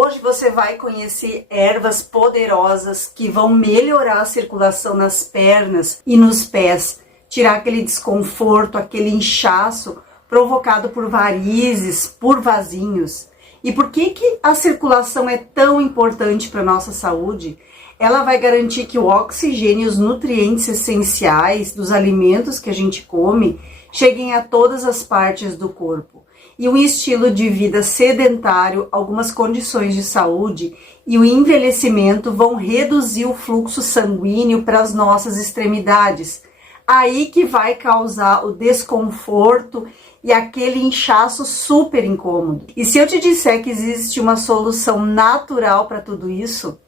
Hoje você vai conhecer ervas poderosas que vão melhorar a circulação nas pernas e nos pés, tirar aquele desconforto, aquele inchaço provocado por varizes, por vasinhos. E por que a circulação é tão importante para a nossa saúde? Ela vai garantir que o oxigênio e os nutrientes essenciais dos alimentos que a gente come cheguem a todas as partes do corpo. E um estilo de vida sedentário, algumas condições de saúde e o envelhecimento vão reduzir o fluxo sanguíneo para as nossas extremidades. Aí que vai causar o desconforto e aquele inchaço super incômodo. E se eu te disser que existe uma solução natural para tudo isso,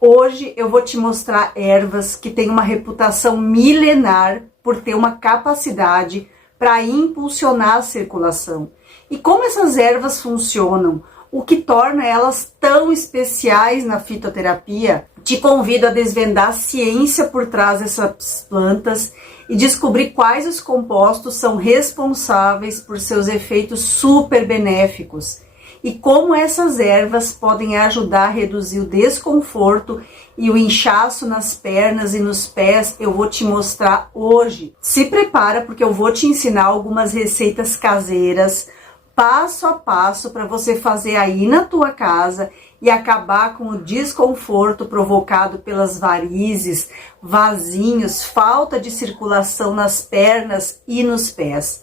hoje eu vou te mostrar ervas que têm uma reputação milenar por ter uma capacidade para impulsionar a circulação. E como essas ervas funcionam, o que torna elas tão especiais na fitoterapia, te convido a desvendar a ciência por trás dessas plantas e descobrir quais os compostos são responsáveis por seus efeitos super benéficos e como essas ervas podem ajudar a reduzir o desconforto e o inchaço nas pernas e nos pés. Eu vou te mostrar hoje. Se prepara, porque eu vou te ensinar algumas receitas caseiras, passo a passo, para você fazer aí na tua casa e acabar com o desconforto provocado pelas varizes, vasinhos, falta de circulação nas pernas e nos pés.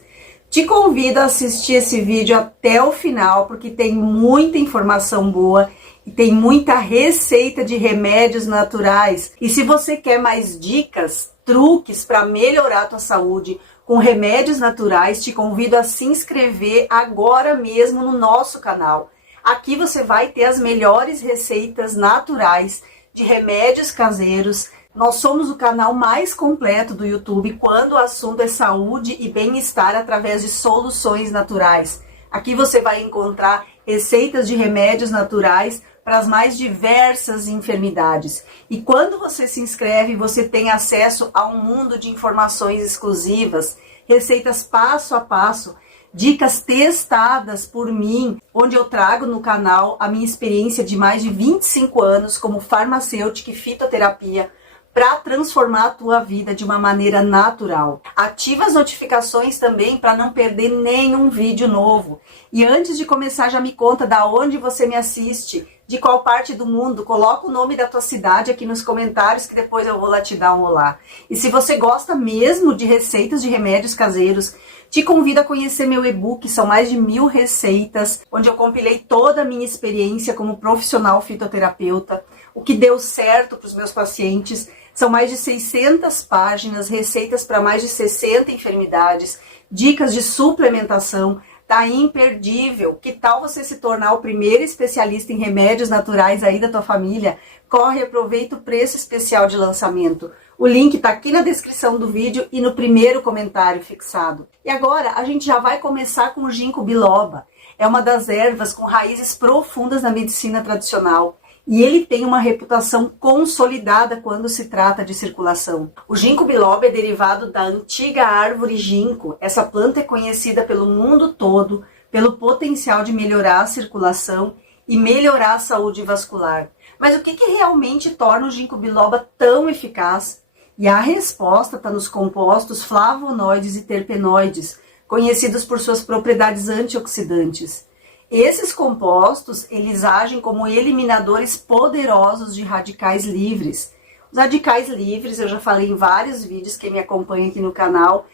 Te convido a assistir esse vídeo até o final, porque tem muita informação boa e tem muita receita de remédios naturais. E se você quer mais dicas, truques para melhorar a tua saúde com remédios naturais, te convido a se inscrever agora mesmo no nosso canal. Aqui você vai ter as melhores receitas naturais de remédios caseiros. Nós somos o canal mais completo do YouTube quando o assunto é saúde e bem-estar através de soluções naturais. Aqui você vai encontrar receitas de remédios naturais para as mais diversas enfermidades. E quando você se inscreve, você tem acesso a um mundo de informações exclusivas, receitas passo a passo, dicas testadas por mim, onde eu trago no canal a minha experiência de mais de 25 anos como farmacêutica e fitoterapia, para transformar a tua vida de uma maneira natural. Ativa as notificações também para não perder nenhum vídeo novo. E antes de começar, já me conta da onde você me assiste, de qual parte do mundo. Coloca o nome da tua cidade aqui nos comentários que depois eu vou lá te dar um olá. E se você gosta mesmo de receitas de remédios caseiros, te convido a conhecer meu e-book, são mais de 1000 receitas, onde eu compilei toda a minha experiência como profissional fitoterapeuta, o que deu certo para os meus pacientes. São mais de 600 páginas, receitas para mais de 60 enfermidades, dicas de suplementação. Tá imperdível. Que tal você se tornar o primeiro especialista em remédios naturais aí da tua família? Corre, aproveita o preço especial de lançamento. O link tá aqui na descrição do vídeo e no primeiro comentário fixado. E agora a gente já vai começar com o ginkgo biloba. É uma das ervas com raízes profundas na medicina tradicional. E ele tem uma reputação consolidada quando se trata de circulação. O ginkgo biloba é derivado da antiga árvore ginkgo. Essa planta é conhecida pelo mundo todo pelo potencial de melhorar a circulação e melhorar a saúde vascular. Mas o que realmente torna o ginkgo biloba tão eficaz? E a resposta está nos compostos flavonoides e terpenoides, conhecidos por suas propriedades antioxidantes. Esses compostos, eles agem como eliminadores poderosos de radicais livres. Os radicais livres, eu já falei em vários vídeos, quem me acompanha aqui no canal,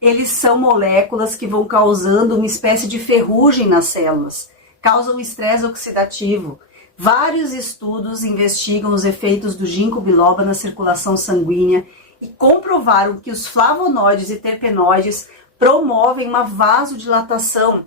eles são moléculas que vão causando uma espécie de ferrugem nas células, causam estresse oxidativo. Vários estudos investigam os efeitos do ginkgo biloba na circulação sanguínea e comprovaram que os flavonoides e terpenoides promovem uma vasodilatação,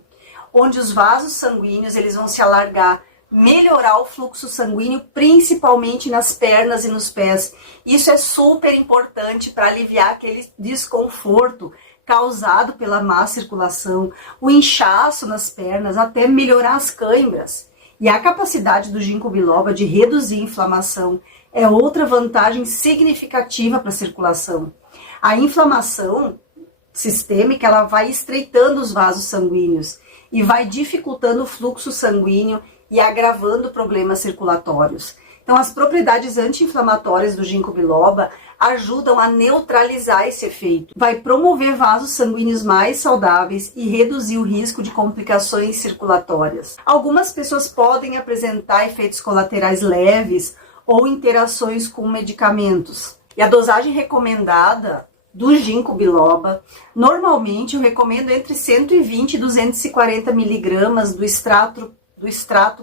onde os vasos sanguíneos eles vão se alargar, melhorar o fluxo sanguíneo, principalmente nas pernas e nos pés. Isso é super importante para aliviar aquele desconforto causado pela má circulação, o inchaço nas pernas, até melhorar as câimbras. E a capacidade do ginkgo biloba de reduzir a inflamação é outra vantagem significativa para a circulação. A inflamação sistêmica ela vai estreitando os vasos sanguíneos e vai dificultando o fluxo sanguíneo e agravando problemas circulatórios. Então, as propriedades anti-inflamatórias do ginkgo biloba ajudam a neutralizar esse efeito. Vai promover vasos sanguíneos mais saudáveis e reduzir o risco de complicações circulatórias. Algumas pessoas podem apresentar efeitos colaterais leves ou interações com medicamentos. E a dosagem recomendada do ginkgo biloba, normalmente eu recomendo entre 120 e 240 miligramas do extrato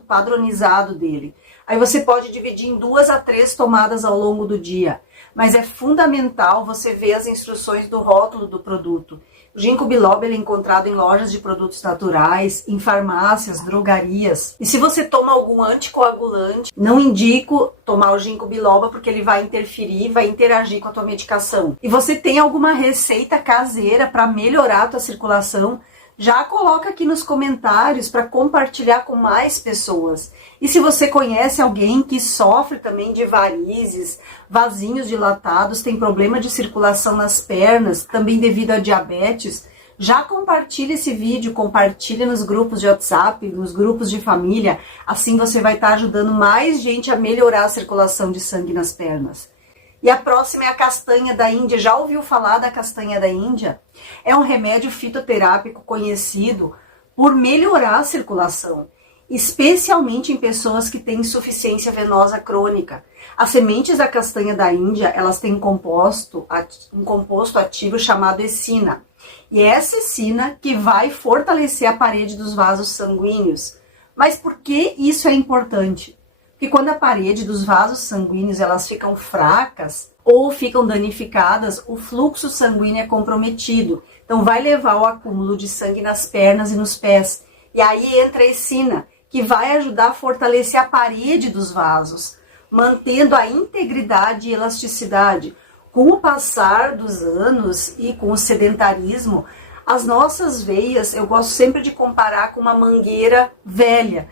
padronizado dele. Aí você pode dividir em 2 a 3 tomadas ao longo do dia. Mas é fundamental você ver as instruções do rótulo do produto. O ginkgo biloba ele é encontrado em lojas de produtos naturais, em farmácias, drogarias. E se você toma algum anticoagulante, não indico tomar o ginkgo biloba porque ele vai interferir, vai interagir com a tua medicação. E você tem alguma receita caseira para melhorar a tua circulação? Já coloca aqui nos comentários para compartilhar com mais pessoas. E se você conhece alguém que sofre também de varizes, vasinhos dilatados, tem problema de circulação nas pernas, também devido a diabetes, já compartilha esse vídeo, compartilha nos grupos de WhatsApp, nos grupos de família. Assim você vai estar ajudando mais gente a melhorar a circulação de sangue nas pernas. E a próxima é a castanha da Índia. Já ouviu falar da castanha da Índia? É um remédio fitoterápico conhecido por melhorar a circulação, especialmente em pessoas que têm insuficiência venosa crônica. As sementes da castanha da Índia, elas têm um composto ativo chamado essina. E é essa essina que vai fortalecer a parede dos vasos sanguíneos. Mas por que isso é importante? Porque quando a parede dos vasos sanguíneos elas ficam fracas ou ficam danificadas, o fluxo sanguíneo é comprometido. Então vai levar ao acúmulo de sangue nas pernas e nos pés. E aí entra a essina, que vai ajudar a fortalecer a parede dos vasos, mantendo a integridade e elasticidade. Com o passar dos anos e com o sedentarismo, as nossas veias, eu gosto sempre de comparar com uma mangueira velha.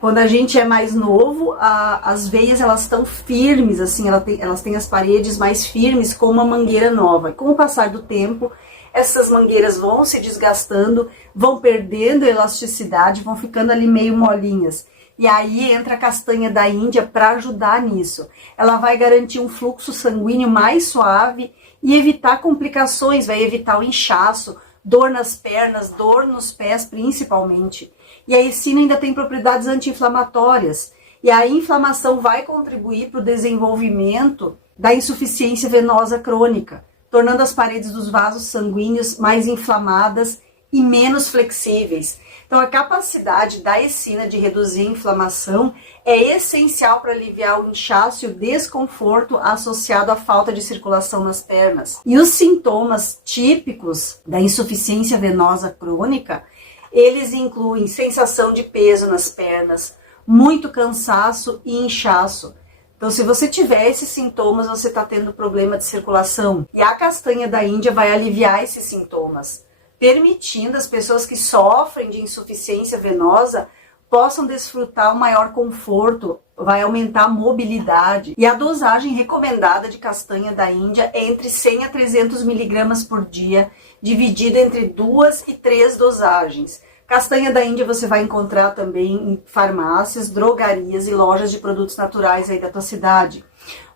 Quando a gente é mais novo, as veias elas estão firmes, assim, elas têm as paredes mais firmes como uma mangueira nova. E com o passar do tempo, essas mangueiras vão se desgastando, vão perdendo elasticidade, vão ficando ali meio molinhas. E aí entra a castanha da Índia para ajudar nisso. Ela vai garantir um fluxo sanguíneo mais suave e evitar complicações, vai evitar o inchaço, dor nas pernas, dor nos pés principalmente. E a essina ainda tem propriedades anti-inflamatórias. E a inflamação vai contribuir para o desenvolvimento da insuficiência venosa crônica, tornando as paredes dos vasos sanguíneos mais inflamadas e menos flexíveis. Então, a capacidade da essina de reduzir a inflamação é essencial para aliviar o inchaço e o desconforto associado à falta de circulação nas pernas. E os sintomas típicos da insuficiência venosa crônica, eles incluem sensação de peso nas pernas, muito cansaço e inchaço. Então, se você tiver esses sintomas, você está tendo problema de circulação. E a castanha da Índia vai aliviar esses sintomas, permitindo as pessoas que sofrem de insuficiência venosa possam desfrutar um maior conforto, vai aumentar a mobilidade. E a dosagem recomendada de castanha da Índia é entre 100 a 300 miligramas por dia, dividida entre 2 e 3 dosagens. Castanha da Índia você vai encontrar também em farmácias, drogarias e lojas de produtos naturais aí da tua cidade.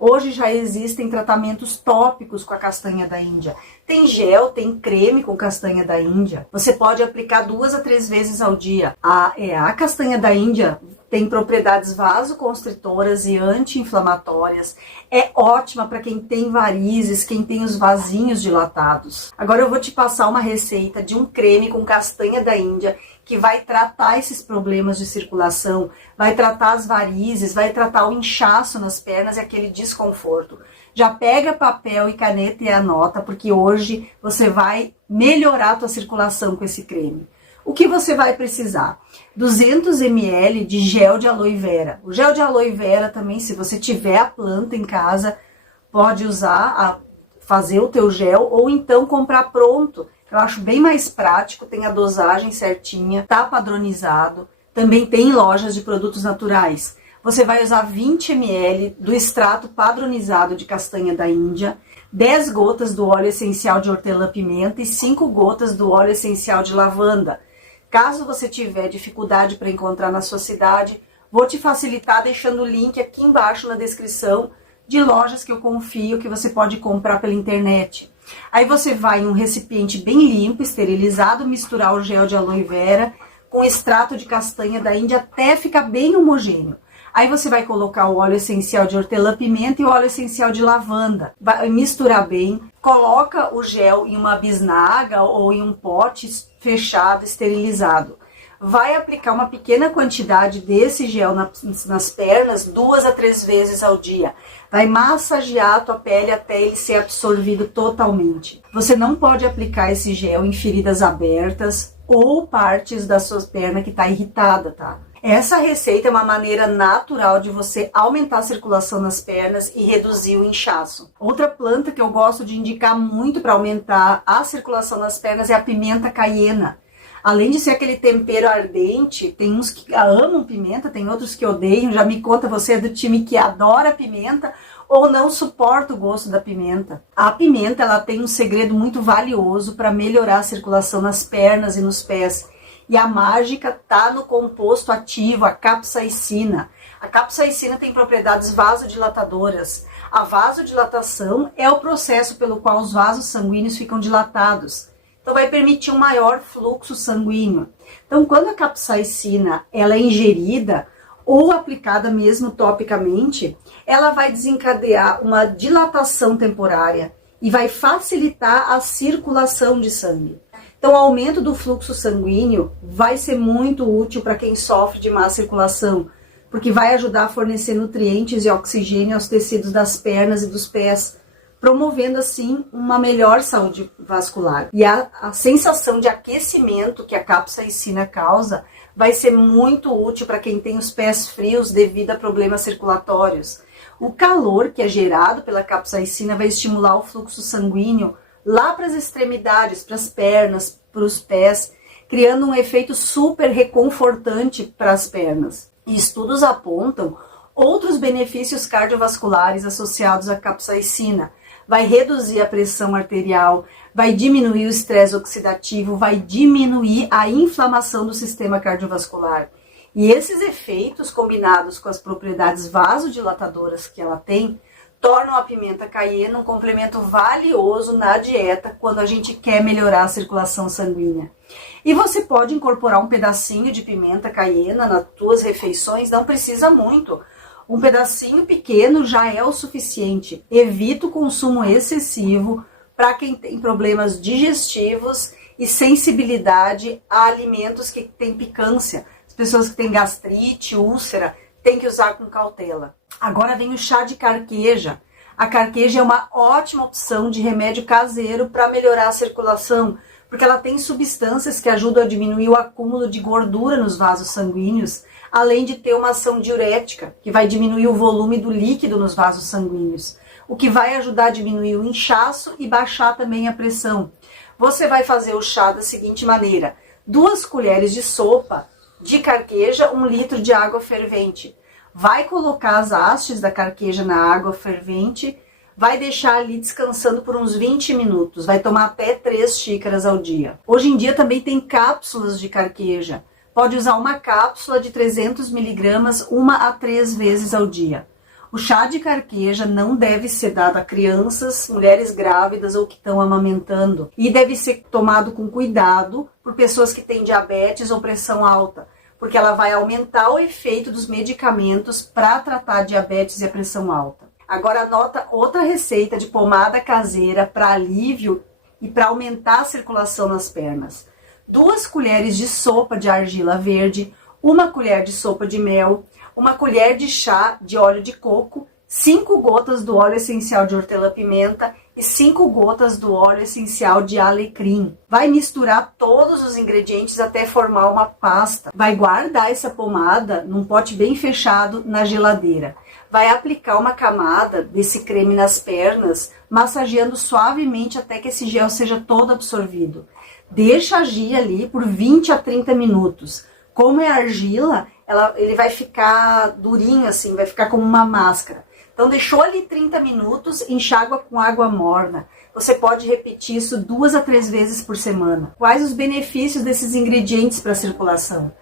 Hoje já existem tratamentos tópicos com a castanha da Índia. Tem gel, tem creme com castanha da Índia. Você pode aplicar 2 a 3 vezes ao dia. A castanha da Índia tem propriedades vasoconstritoras e anti-inflamatórias. É ótima para quem tem varizes, quem tem os vasinhos dilatados. Agora eu vou te passar uma receita de um creme com castanha da Índia que vai tratar esses problemas de circulação, vai tratar as varizes, vai tratar o inchaço nas pernas e aquele desconforto. Já pega papel e caneta e anota, porque hoje você vai melhorar a tua circulação com esse creme. O que você vai precisar? 200 ml de gel de aloe vera. O gel de aloe vera também, se você tiver a planta em casa, pode usar, fazer o teu gel ou então comprar pronto. Eu acho bem mais prático, tem a dosagem certinha, tá padronizado. Também tem lojas de produtos naturais. Você vai usar 20 ml do extrato padronizado de castanha da Índia, 10 gotas do óleo essencial de hortelã-pimenta e 5 gotas do óleo essencial de lavanda. Caso você tiver dificuldade para encontrar na sua cidade, Vou te facilitar deixando o link aqui embaixo na descrição de lojas que eu confio que você pode comprar pela internet. Aí você vai em um recipiente bem limpo, esterilizado, misturar o gel de aloe vera com extrato de castanha da Índia até ficar bem homogêneo. Aí você vai colocar o óleo essencial de hortelã-pimenta e o óleo essencial de lavanda. Vai misturar bem, coloca o gel em uma bisnaga ou em um pote fechado, esterilizado. Vai aplicar uma pequena quantidade desse gel nas pernas 2 a 3 vezes ao dia. Vai massagear a tua pele até ele ser absorvido totalmente. Você não pode aplicar esse gel em feridas abertas ou partes da sua perna que está irritada, tá? Essa receita é uma maneira natural de você aumentar a circulação nas pernas e reduzir o inchaço. Outra planta que eu gosto de indicar muito para aumentar a circulação nas pernas é a pimenta caiena. Além de ser aquele tempero ardente, tem uns que amam pimenta, tem outros que odeiam. Já me conta, você é do time que adora pimenta ou não suporta o gosto da pimenta. A pimenta, ela tem um segredo muito valioso para melhorar a circulação nas pernas e nos pés. E a mágica tá no composto ativo, a capsaicina. A capsaicina tem propriedades vasodilatadoras. A vasodilatação é o processo pelo qual os vasos sanguíneos ficam dilatados. Então vai permitir um maior fluxo sanguíneo. Então quando a capsaicina ela é ingerida ou aplicada mesmo topicamente, ela vai desencadear uma dilatação temporária e vai facilitar a circulação de sangue. Então, o aumento do fluxo sanguíneo vai ser muito útil para quem sofre de má circulação, porque vai ajudar a fornecer nutrientes e oxigênio aos tecidos das pernas e dos pés, promovendo assim uma melhor saúde vascular. E a sensação de aquecimento que a capsaicina causa vai ser muito útil para quem tem os pés frios devido a problemas circulatórios. O calor que é gerado pela capsaicina vai estimular o fluxo sanguíneo lá para as extremidades, para as pernas, para os pés, criando um efeito super reconfortante para as pernas. E estudos apontam outros benefícios cardiovasculares associados à capsaicina. Vai reduzir a pressão arterial, vai diminuir o estresse oxidativo, vai diminuir a inflamação do sistema cardiovascular. E esses efeitos, combinados com as propriedades vasodilatadoras que ela tem, tornam a pimenta caiena um complemento valioso na dieta quando a gente quer melhorar a circulação sanguínea. E você pode incorporar um pedacinho de pimenta caiena nas tuas refeições, não precisa muito. Um pedacinho pequeno já é o suficiente. Evita o consumo excessivo para quem tem problemas digestivos e sensibilidade a alimentos que têm picância. As pessoas que têm gastrite, úlcera, tem que usar com cautela. Agora vem o chá de carqueja. A carqueja é uma ótima opção de remédio caseiro para melhorar a circulação, porque ela tem substâncias que ajudam a diminuir o acúmulo de gordura nos vasos sanguíneos, além de ter uma ação diurética, que vai diminuir o volume do líquido nos vasos sanguíneos, o que vai ajudar a diminuir o inchaço e baixar também a pressão. Você vai fazer o chá da seguinte maneira: 2 colheres de sopa de carqueja, 1 litro de água fervente. Vai colocar as hastes da carqueja na água fervente, vai deixar ali descansando por uns 20 minutos, vai tomar até 3 xícaras ao dia. Hoje em dia também tem cápsulas de carqueja. Pode usar uma cápsula de 300 miligramas 1 a 3 vezes ao dia. O chá de carqueja não deve ser dado a crianças, mulheres grávidas ou que estão amamentando. E deve ser tomado com cuidado por pessoas que têm diabetes ou pressão alta, porque ela vai aumentar o efeito dos medicamentos para tratar a diabetes e a pressão alta. Agora anota outra receita de pomada caseira para alívio e para aumentar a circulação nas pernas. 2 colheres de sopa de argila verde, 1 colher de sopa de mel, 1 colher de chá de óleo de coco, 5 gotas do óleo essencial de hortelã-pimenta e 5 gotas do óleo essencial de alecrim. Vai misturar todos os ingredientes até formar uma pasta. Vai guardar essa pomada num pote bem fechado na geladeira. Vai aplicar uma camada desse creme nas pernas, massageando suavemente até que esse gel seja todo absorvido. Deixa agir ali por 20 a 30 minutos. Como é argila, ele vai ficar durinho assim, vai ficar como uma máscara. Então deixou ali 30 minutos, enxágua com água morna. Você pode repetir isso 2 a 3 vezes por semana. Quais os benefícios desses ingredientes para a circulação?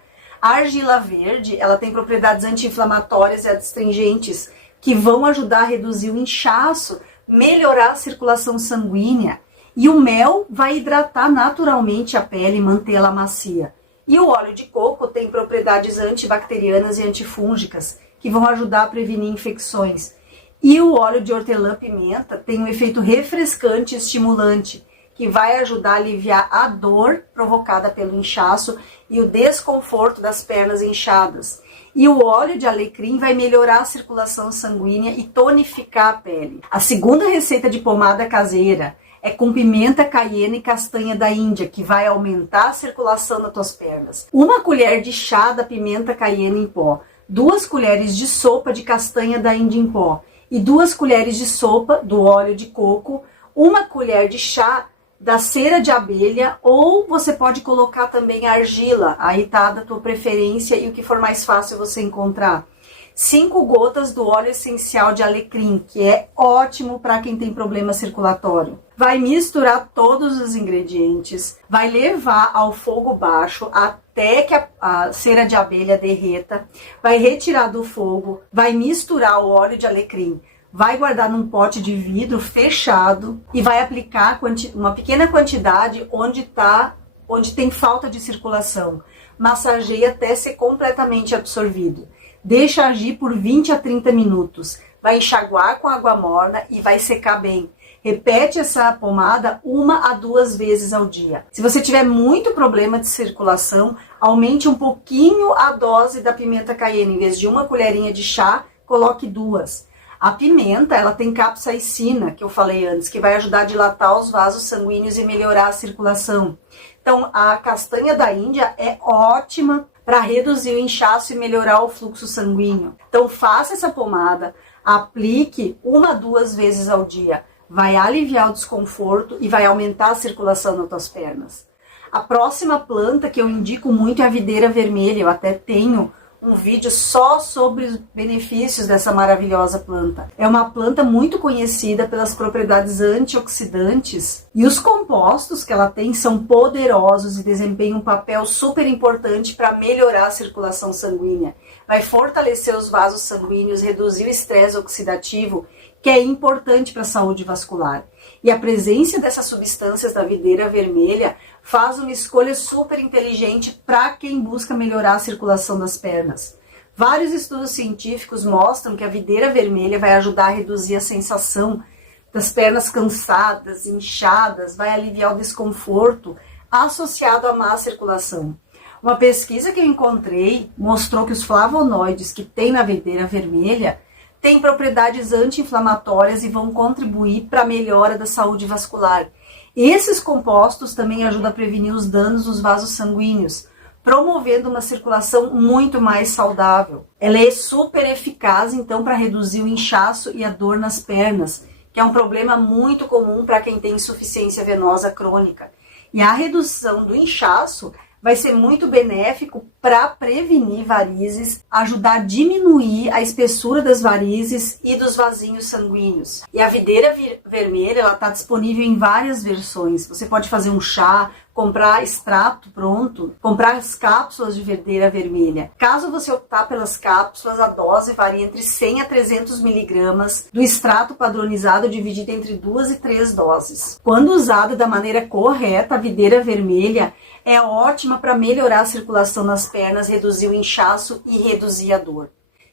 A argila verde, ela tem propriedades anti-inflamatórias e adstringentes que vão ajudar a reduzir o inchaço, melhorar a circulação sanguínea. E o mel vai hidratar naturalmente a pele e mantê-la macia. E o óleo de coco tem propriedades antibacterianas e antifúngicas que vão ajudar a prevenir infecções. E o óleo de hortelã-pimenta tem um efeito refrescante e estimulante, que vai ajudar a aliviar a dor provocada pelo inchaço e o desconforto das pernas inchadas. E o óleo de alecrim vai melhorar a circulação sanguínea e tonificar a pele. A segunda receita de pomada caseira é com pimenta caiena e castanha da Índia, que vai aumentar a circulação nas tuas pernas. 1 colher de chá da pimenta caiena em pó, 2 colheres de sopa de castanha da Índia em pó e 2 colheres de sopa do óleo de coco, 1 colher de chá da cera de abelha, ou você pode colocar também a argila, aí tá da tua preferência e o que for mais fácil você encontrar. 5 gotas do óleo essencial de alecrim, que é ótimo para quem tem problema circulatório. Vai misturar todos os ingredientes, vai levar ao fogo baixo até que a cera de abelha derreta, vai retirar do fogo, vai misturar o óleo de alecrim, vai guardar num pote de vidro fechado e vai aplicar uma pequena quantidade onde tem falta de circulação. Massageia até ser completamente absorvido. Deixa agir por 20 a 30 minutos. Vai enxaguar com água morna e vai secar bem. Repete essa pomada 1 a 2 vezes ao dia. Se você tiver muito problema de circulação, aumente um pouquinho a dose da pimenta caiena. Em vez de 1 colherinha de chá, coloque 2. A pimenta, ela tem capsaicina, que eu falei antes, que vai ajudar a dilatar os vasos sanguíneos e melhorar a circulação. Então, a castanha da Índia é ótima para reduzir o inchaço e melhorar o fluxo sanguíneo. Então, faça essa pomada, aplique 1 a 2 vezes ao dia. Vai aliviar o desconforto e vai aumentar a circulação nas tuas pernas. A próxima planta que eu indico muito é a videira vermelha. Eu até tenho um vídeo só sobre os benefícios dessa maravilhosa planta. É uma planta muito conhecida pelas propriedades antioxidantes e os compostos que ela tem são poderosos e desempenham um papel super importante para melhorar a circulação sanguínea. Vai fortalecer os vasos sanguíneos, reduzir o estresse oxidativo, que é importante para a saúde vascular. E a presença dessas substâncias da videira vermelha faz uma escolha super inteligente para quem busca melhorar a circulação das pernas. Vários estudos científicos mostram que a videira vermelha vai ajudar a reduzir a sensação das pernas cansadas, inchadas, vai aliviar o desconforto associado à má circulação. Uma pesquisa que eu encontrei mostrou que os flavonoides que tem na videira vermelha têm propriedades anti-inflamatórias e vão contribuir para a melhora da saúde vascular. Esses compostos também ajudam a prevenir os danos dos vasos sanguíneos, promovendo uma circulação muito mais saudável. Ela é super eficaz, então, para reduzir o inchaço e a dor nas pernas, que é um problema muito comum para quem tem insuficiência venosa crônica. E a redução do inchaço vai ser muito benéfico para prevenir varizes, ajudar a diminuir a espessura das varizes e dos vasinhos sanguíneos. E a videira vermelha, ela está disponível em várias versões. Você pode fazer um chá, comprar extrato pronto, comprar as cápsulas de videira vermelha. Caso você optar pelas cápsulas, a dose varia entre 100 a 300 miligramas do extrato padronizado dividido entre 2 e 3 doses. Quando usada da maneira correta, a videira vermelha é ótima para melhorar a circulação nas pernas, reduzir o inchaço e reduzir a dor.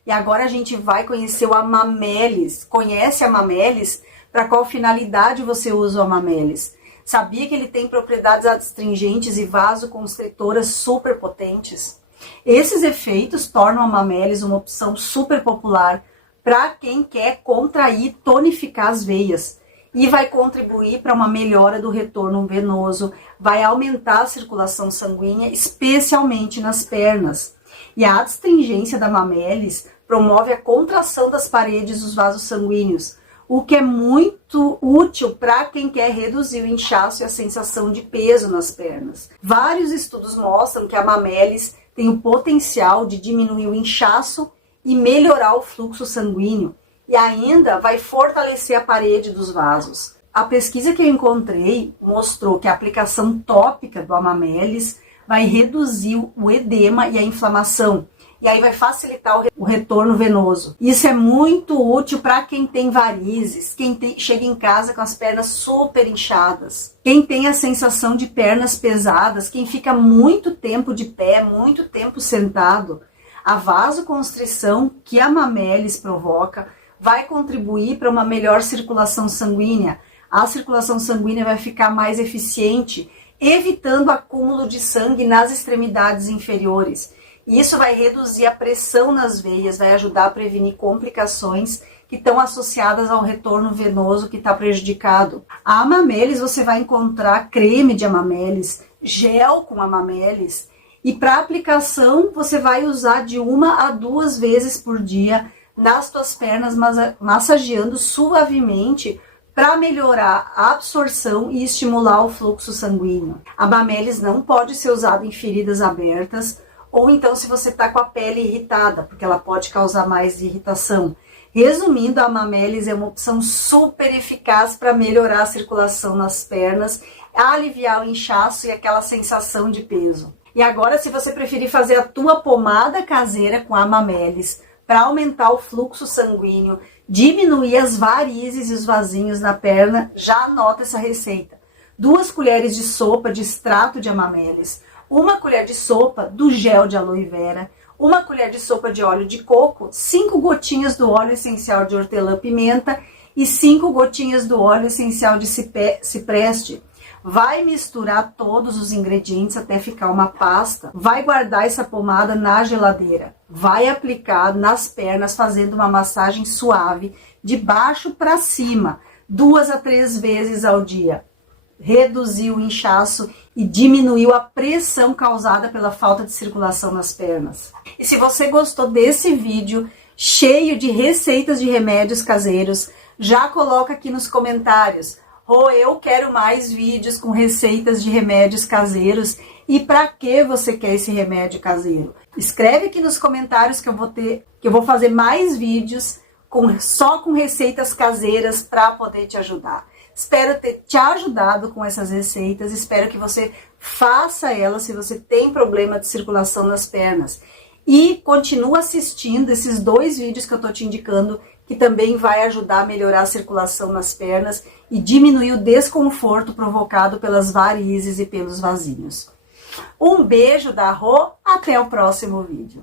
E agora a gente vai conhecer o Amamelis. Conhece a Amamelis? Para qual finalidade você usa o Amamelis? Sabia que ele tem propriedades adstringentes e vasoconstritoras super potentes? Esses efeitos tornam o Amamelis uma opção super popular para quem quer contrair, tonificar as veias. E vai contribuir para uma melhora do retorno venoso, vai aumentar a circulação sanguínea, especialmente nas pernas. E a adstringência da Amamelis promove a contração das paredes dos vasos sanguíneos, o que é muito útil para quem quer reduzir o inchaço e a sensação de peso nas pernas. Vários estudos mostram que a Amamelis tem o potencial de diminuir o inchaço e melhorar o fluxo sanguíneo, e ainda vai fortalecer a parede dos vasos. A pesquisa que eu encontrei mostrou que a aplicação tópica do Amamelis vai reduzir o edema e a inflamação. E aí vai facilitar o retorno venoso. Isso é muito útil para quem tem varizes, chega em casa com as pernas super inchadas, quem tem a sensação de pernas pesadas, quem fica muito tempo de pé, muito tempo sentado. A vasoconstrição que a Mamelis provoca vai contribuir para uma melhor circulação sanguínea. A circulação sanguínea vai ficar mais eficiente, evitando acúmulo de sangue nas extremidades inferiores. Isso vai reduzir a pressão nas veias, vai ajudar a prevenir complicações que estão associadas ao retorno venoso que está prejudicado. A Amamelis, você vai encontrar creme de Amamelis, gel com Amamelis, e para aplicação você vai usar de 1 a 2 vezes por dia nas tuas pernas, massageando suavemente para melhorar a absorção e estimular o fluxo sanguíneo. A Amamelis não pode ser usada em feridas abertas, ou então se você está com a pele irritada, porque ela pode causar mais irritação. Resumindo, a Amamelis é uma opção super eficaz para melhorar a circulação nas pernas, aliviar o inchaço e aquela sensação de peso. E agora, se você preferir fazer a tua pomada caseira com a Amamelis para aumentar o fluxo sanguíneo, diminuir as varizes e os vasinhos na perna, já anota essa receita. 2 colheres de sopa de extrato de Amamelis, 1 colher de sopa do gel de aloe vera, 1 colher de sopa de óleo de coco, 5 gotinhas do óleo essencial de hortelã-pimenta e 5 gotinhas do óleo essencial de cipreste. Vai misturar todos os ingredientes até ficar uma pasta. Vai guardar essa pomada na geladeira. Vai aplicar nas pernas fazendo uma massagem suave de baixo para cima, 2 a 3 vezes ao dia. Reduziu o inchaço e diminuiu a pressão causada pela falta de circulação nas pernas. E se você gostou desse vídeo cheio de receitas de remédios caseiros, já coloca aqui nos comentários: "Oh, eu quero mais vídeos com receitas de remédios caseiros". E para que você quer esse remédio caseiro? Escreve aqui nos comentários que eu vou fazer mais vídeos só com receitas caseiras para poder te ajudar. Espero ter te ajudado com essas receitas, espero que você faça elas se você tem problema de circulação nas pernas. E continua assistindo esses 2 vídeos que eu tô te indicando, que também vai ajudar a melhorar a circulação nas pernas e diminuir o desconforto provocado pelas varizes e pelos vasinhos. Um beijo da Rô, até o próximo vídeo.